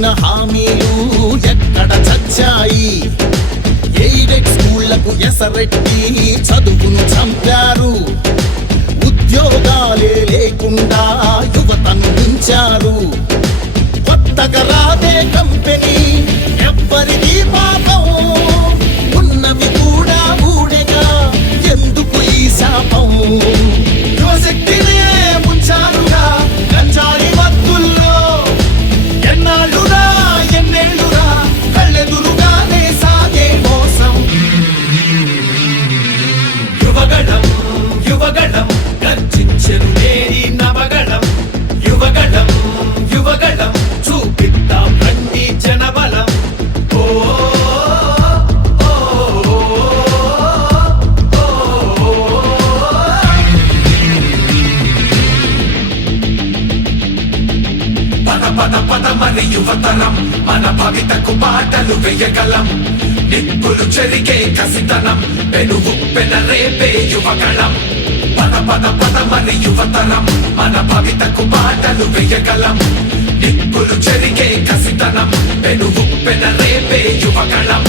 ఇచ్చిన హామీలు ఎక్కడ చచ్చాయి? ఎయిడెడ్ స్కూళ్లకు ఎసరెట్టి చదువును చంపారు. ఉద్యోగాలే లేకుండా యువతను మించారు. కొత్తగా రాదే కంపెనీ ఎవ్వరిది పాపం, ఉన్నవి కూడా ఊడెగా ఎందుకు ఈ శాపం? యువశక్తినే ముంచారుగా గంజాయి మత్తుల్లో, ఎన్నాళ్ళురా ఎన్నేళ్ళురా కళ్ళెదురుగానే సాగే మోసం. యువగళం యువగళం గర్జించెను నేరి నవగళం. యువగళం యువగళం చూపిద్దాం రండి జనబలం. ఓ పద పద పద మరి యువతరం, మన భవితకు పాటలు వేయగలం. నిప్పులు చెరిగే కసితనం, పెనుగు పెనరేపే యువగళం. పద పద పద మరి యువతరం, మన భవితకు పాటలు వేయగలం. నిప్పులు చెరిగే కసితనం, పెనుగు పెనరేపే యువగళం.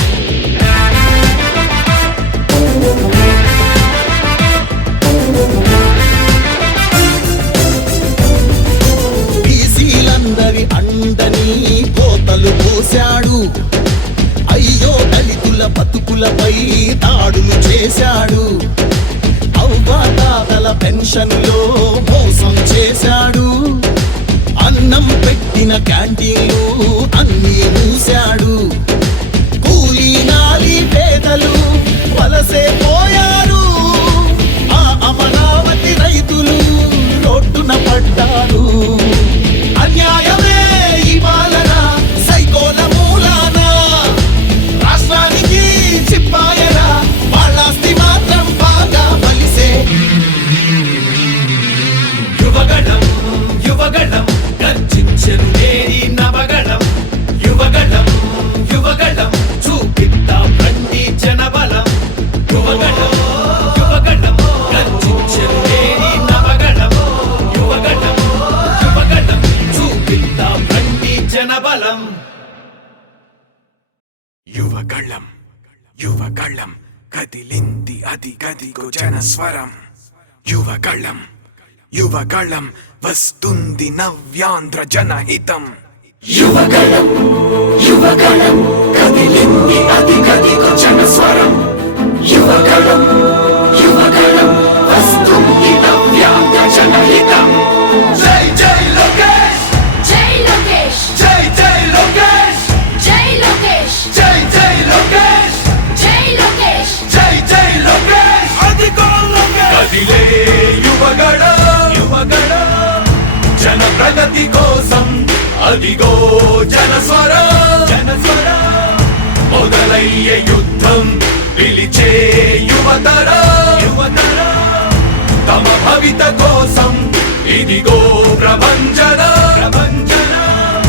బీసీలందరి అండని కోతలు పోశాడు. అయ్యో దళితుల బతుకులపై దాడులు చేశాడు. అవ్వాతాతల పెన్షన్లో మోసం చేశాడు. అన్నం పెట్టిన క్యాంటీన్లు అన్నీ మూశాడు. కూలీ నాలి పేదలు వలసే పోయారు. ఆ అమరావతి రైతులు రోడ్డున పడ్డారు. అన్యాయమే ఈ పాలన సైకోల మూలాన, రాష్ట్రానికి చిప్పాయరా వాళ్ళాస్తి మాత్రం బాగా బలిసే. యువగళం యువగళం గర్జించెను నేరి నవగళం. యువగళం యువగళం చూపిద్దాం రండి జనబలం. యువగళం యువగళం గర్జించెను నేరి నవగళం. యువగళం యువగళం చూపిద్దాం రండి జనబలం. యువగళం యువగళం కదిలింది అది గదిగో జనస్వరం. యువగళం యువగళం వస్తుంది నవ్యాంధ్ర జనహితం. యువగళం యువగళం కదిలింది అది గదిగో జనస్వరం. యువగళం యువగళం వస్తుంది నవ్యాంధ్ర జనహితం. జై జై లోకేష్, జై లోకేష్, జై జై లోకేష్, జై లోకేష్, జై జై లోకేష్, జై లోకేష్, జై జై లోకేష్. అదిగో లోకేష్ కదిలే యువగళం యువగళం జన ప్రగతి కోసం. అదిగో జనస్వరం జనస్వరం మొదలయ్యే యుద్ధం పిలిచే యువతరం యువతరం. తమ భవిత కోసం ఇదిగో ప్రభంజనం ప్రభంజనం.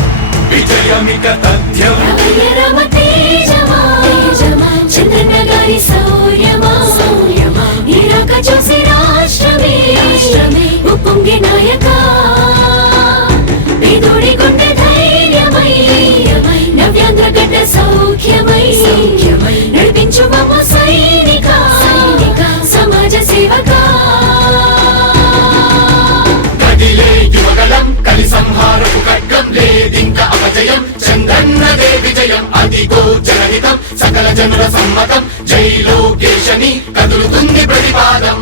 విజయమిక తథ్యం. రమయ రమ తేజమా, చంద్రన్న గారి శౌర్యమా, నీరాక చూసి రాష్ట్రమే ఉప్పొంగే నాయక. పేదోడి గుండె ధైర్యమై, నవ్యాంధ్ర గడ్డ సౌఖ్యమై, నడిపించు మమ్మ సైనిక సమాజ సేవక. కదిలే యువగళం కలి సంహారపు ఖడ్గం, లేదింక అపజయం చంద్రన్నదే విజయం. అదిగో జనహితం సకల జనుల సమ్మతం. జై లోకేశని కదులుతుంది ప్రతిపాదం.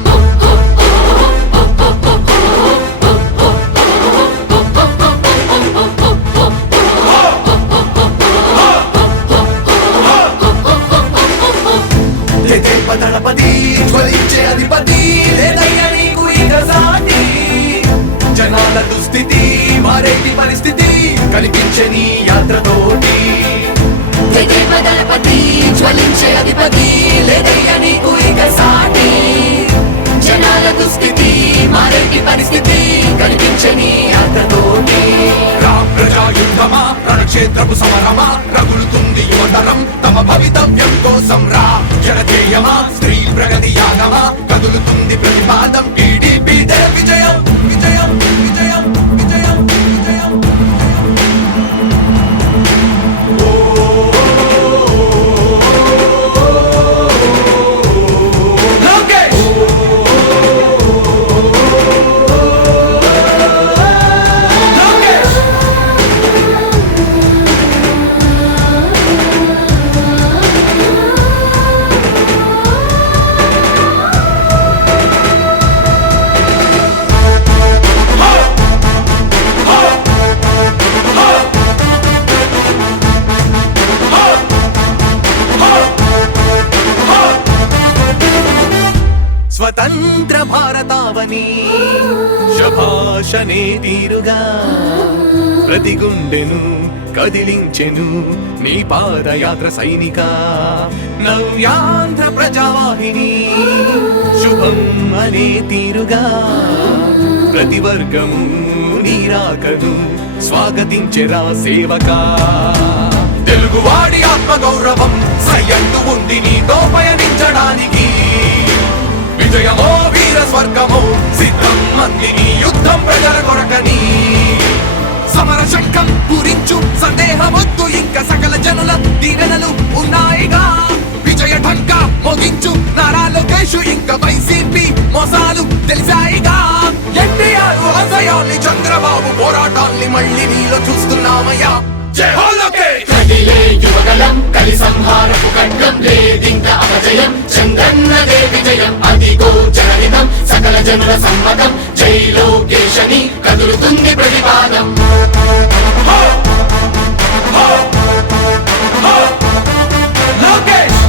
దళపతి జ్వలించే అధిపతి, లేదయ్య నీకు ఇక సాటి. జనాల దుస్థితి మారేటి పరిస్థితి కనిపించే నీ యాత్రతోటి. దళపతి జ్వలించే అధిపతి, లేదయ్య నీకు ఇక సాటి. జనాల దుస్థితి మారేటి పరిస్థితి కనిపించే నీ యాత్రతోటి. ప్రజాయుద్ధమా రణక్షేత్రపు సమరమా, రగులుతుంది యువతరం తమ భవితవ్యం కోసం. రా జనజేయమా స్త్రీ ప్రగతి యాగమా, కదులుతుంది ప్రతిపాదం. టీడీపీ విజయం విజయం విజయం విజయం విజయం. అనే తీరుగా ప్రతి గుండెను కదిలించెను నీ పాదయాత్ర సైనిక నవ్యాంధ్ర ప్రజావాహిని శుభం అనే తీరుగా ప్రతి వర్గము నీరాకను స్వాగతించెరా సేవకా తెలుగువాడి ఆత్మగౌరవం సయ్యంటూ ఉంది నీతో పయనించడానికి విజయమో వీర స్వర్గమో సిద్ధం మందిని యుద్ధం ప్రజల కొరకని సమర శంఖం పూరించు సందేహమొద్దు ఇంకా సకల జనుల దీవెనలు ఉన్నాయిగా విజయ ఢంకా మోగించు నారా లోకేష్ ఇంకా వైసీపీ మోసాలు తెలిసాయిగా ఎన్టీఆర్ ఆశయాల్ని చంద్రబాబు పోరాటాల్ని మళ్ళీ నీలో చూస్తున్నామయ్యా జై హో లోకేష్ కదిలే యువగలం కలి సంహారపు ఖడ్గం లేదింక అపజయం చంద్రన్నదే విజయం అదిగో జనహితం సకల జనుల సమ్మతం జై లోకేశని కదులుతుంది ప్రతిపాదం లోకేష్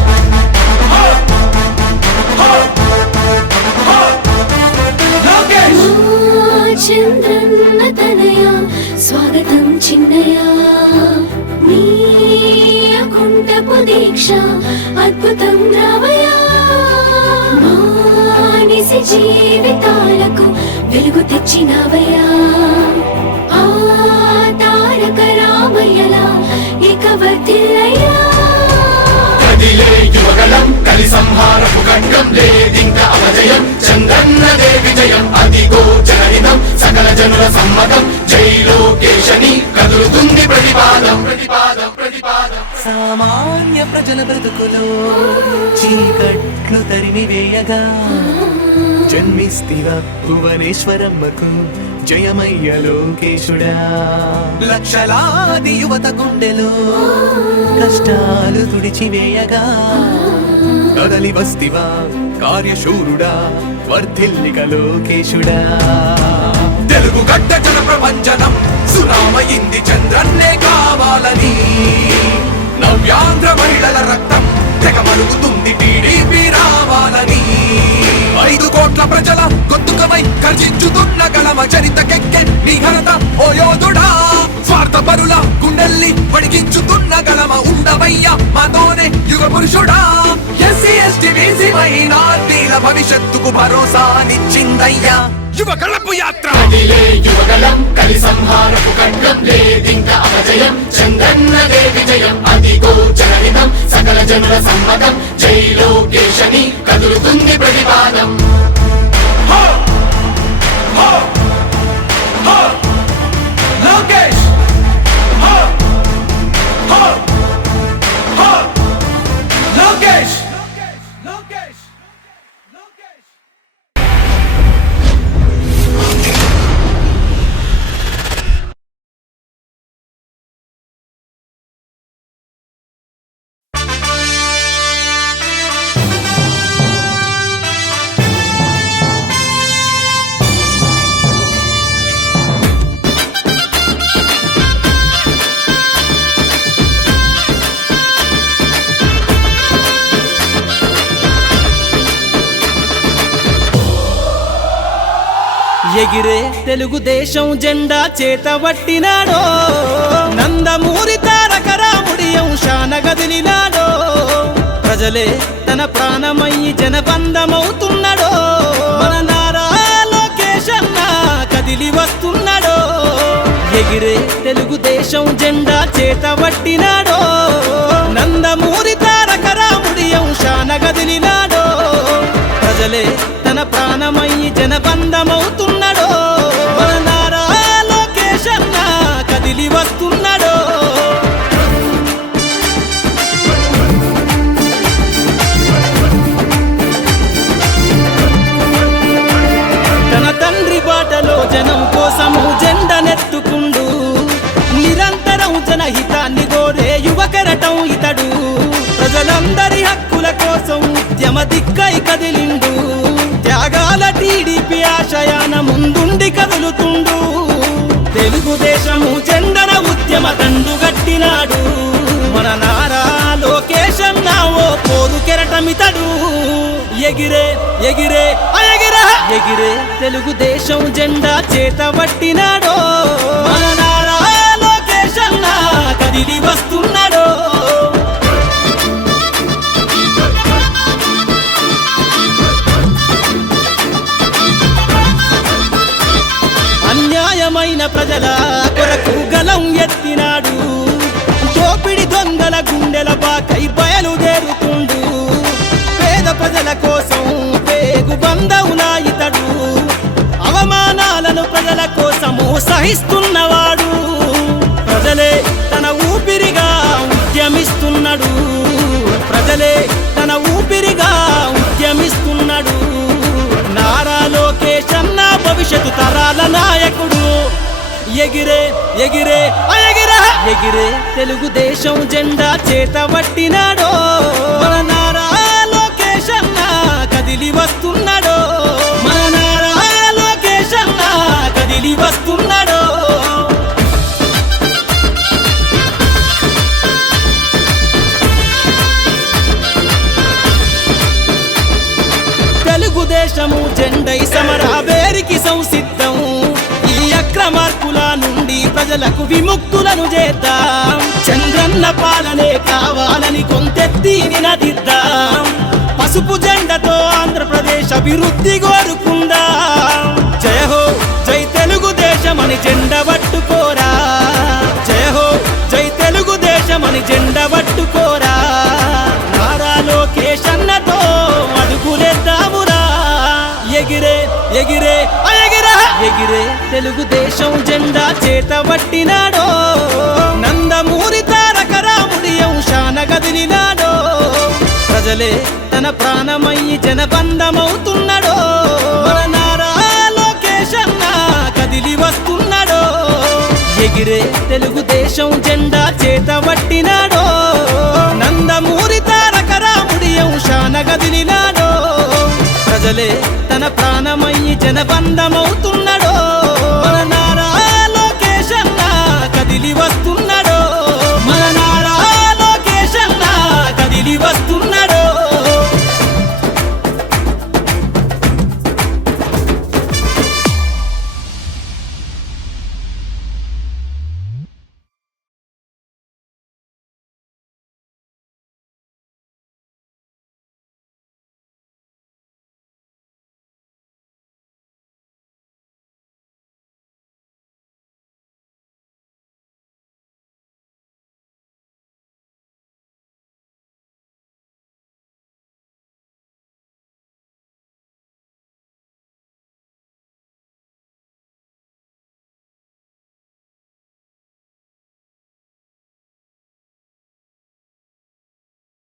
లోకేష్ చంద్రన్న తనయ స్వాగతం చిన్నయ నీ అకుంఠపు దీక్ష అద్భుతం రావయ మానిసి జీవితాలకు వెలుగు తెచ్చినవయ్యా ఆ తారక రామయ్యలా ఇక వర్ధిల్లయ్యా కదిలే యువగలం కలి సంహారపు ఖడ్గం లేదింక అపజయం చంద్రన్నదే విజయం అదిగో జనహితం సకల జనుల సమ్మతం జై లోకేశని కదులుతుంది ప్రతిపాదం ప్రతిపాదం ప్రతిపాదం సామాన్య ప్రజల బ్రతుకులో చీకట్లు తరిమి వేయగా జన్మిస్తివా భువనేశ్వరమ్మకు జయమయ్య లోకేశుడా లక్షలాది యువత గుండెలో కష్టాలు తుడిచివేయగా కదలి వస్తివా కార్యశూరుడా వర్ధిల్లిక లోకేశుడా తెలుగు గడ్డ జన ప్రపంచనం సునామయింది చంద్రన్నే కావాలని నవ్యాంధ్ర మహిళల రక్తం తెగమలుగుతుంది టీడీపీ రావాలని 5 కోట్ల ప్రజల గొంతుకమై గర్జించుతున్న గలమ చరితకెక్కె నీ ఘనత ఓ యోధుడా స్వార్థ పరుల గుండెల్ని వడిగించుతున్న గలమ ఉండవయ్య మాతోనే యుగ పురుషుడా ఎస్సీ ఎస్టీ బీసీ మైనార్టీల భవిష్యత్తుకు భరోసానిచ్చిందయ్యా యువగళపు యాత్ర కదిలే యువగలం కలి సంహారపు ఖడ్గం లేదింక అపజయం చంద్రన్నదే విజయం అదిగో జనహితం సకల జనుల సమ్మతం జై లోకేశని కదులుతుంది ప్రతిపాదం లోకేష్ లోకేష్ లోకేష్ లోకేష్ ఎగిరే తెలుగుదేశం జెండా చేతబట్టినాడో నందమూరి తారక రాముడి అంశాన గదిలినాడో ప్రజలే తన ప్రాణమయ్యి జనబంధమవుతున్నాడో మన నారా లోకేశన్న కదిలి వస్తున్నాడో ఎగిరే తెలుగుదేశం జెండా చేతబట్టినాడో నందమూరి తారక రాముడి అంశాన గదిలినాడో ప్రజలే తన ప్రాణమయ్యి జనబంధమవుతున్నాడో మన నారా లోకేశన్న కదిలి వస్తున్నాడో తన తండ్రి బాటలో జనం కోసము జెండనెత్తుకుండు నిరంతరం జనహితాన్ని కోరే యువకరటం ఇతడు ప్రజలందరి హక్కుల కోసం ఉద్యమ దిక్కై కదిలిండు త్యాగాల టీడీపీ ఆశయాన ముందుండి కదులుతుండు తెలుగుదేశము జెండన ఉద్యమ తండు గట్టినాడు మన నారా లోకేశన్న ఓ పోరు కెరటమితడు ఎగిరే ఎగిరే ఎగిరే ఎగిరే తెలుగుదేశం జెండా చేతబట్టినాడో మన నారా లోకేష్ అన్న కదిలి వస్తున్నాడో అన్యాయమైన ప్రజల కొరకు గలం ఎత్తినాడు దోపిడి దొంగల గుండెల బాకై బయలుదేరుతుండు పేద ప్రజల కోసం పేగు బంధవులా ఇతడు అవమానాలను ప్రజల కోసము సహిస్తున్నవాడు ప్రజలే తన ఊపిరిగా ఉద్యమిస్తున్నాడు ప్రజలే తన ఊపిరిగా ఉద్యమిస్తున్నాడు నారా లోకేష్ అన్న భవిష్యత్తు తరాల నాయకుడు ఎగిరే ఎగిరే ఎగిరే ఎగిరే తెలుగుదేశం జెండా చేతబట్టినాడో మన నారా లోకేష్ అన్న కదిలి వస్తున్నాడో మన నారా లోకేష్ అన్న కదిలి వస్తున్నాడో తెలుగుదేశము జెండై సమరావేరికి సంసిద్ధం ఈ అక్రమార్కుల నుండి ప్రజలకు విముక్తులను చేద్దాం చంద్రన్న పాలనే కావాలని కొంతెత్తి నినదిద్దాం పసుపు జెండతో ఆంధ్రప్రదేశ్ అభివృద్ధి కోరుకుందాం జయ హో జై తెలుగుదేశం అని జెండ పట్టుకోరా జయ హో జై తెలుగుదేశం అని జెండ పట్టుకోరా నారా లోకేష్ అన్నతో అడుగులేద్దామురా ఎగిరే ఎగిరే ఎగిరే ఎగిరే తెలుగుదేశం జెండా చేతబట్టినాడో నందమూరి తారక రాముడి అంశాన కదిలినాడో ప్రజలే తన ప్రాణమయ్యి జనబంధమవుతున్నాడో మన నారా లోకేష్ అన్న కదిలి వస్తున్నాడో ఎగిరే తెలుగుదేశం జెండా చేతబట్టినాడో నందమూరి తారక రాముడి అంశాన కదిలినాడో ప్రజలే తన ప్రాణమయ్యి జనబంధమవు